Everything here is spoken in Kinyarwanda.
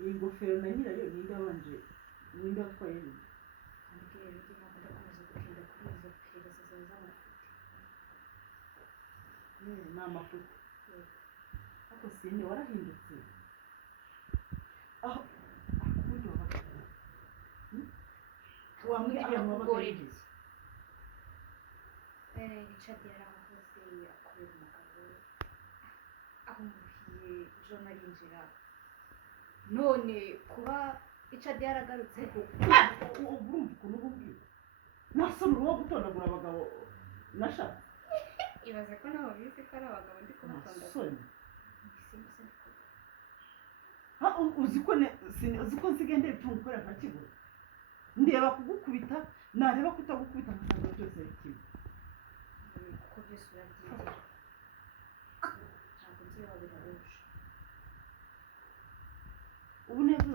iyi ngofero na nyirayo ninde wabanje ninde watwaye ninde ambwira ibyo ntabwo ndakomeza gutinda kuri izo perereza zawe z'amafuti ni amafuti ariko sine warahindutse aho akundi wabagana wamwiriye mu bagorereza Richard yarahoze akorera umugabo aho muhiye John arinjira none kuba Richard yaragarutse urumva ukuntu ububwira nasoma uwo gutondagura abagabo nashatse ibaze ko nawe bizi ko ari abagabo ndi kubatondagura uzi ko nsigaye ndepfa gukorera nka kigo ndeba kugukubita nareba kutagukubita ngasanga byose ari kimwe kuko byose urabyigera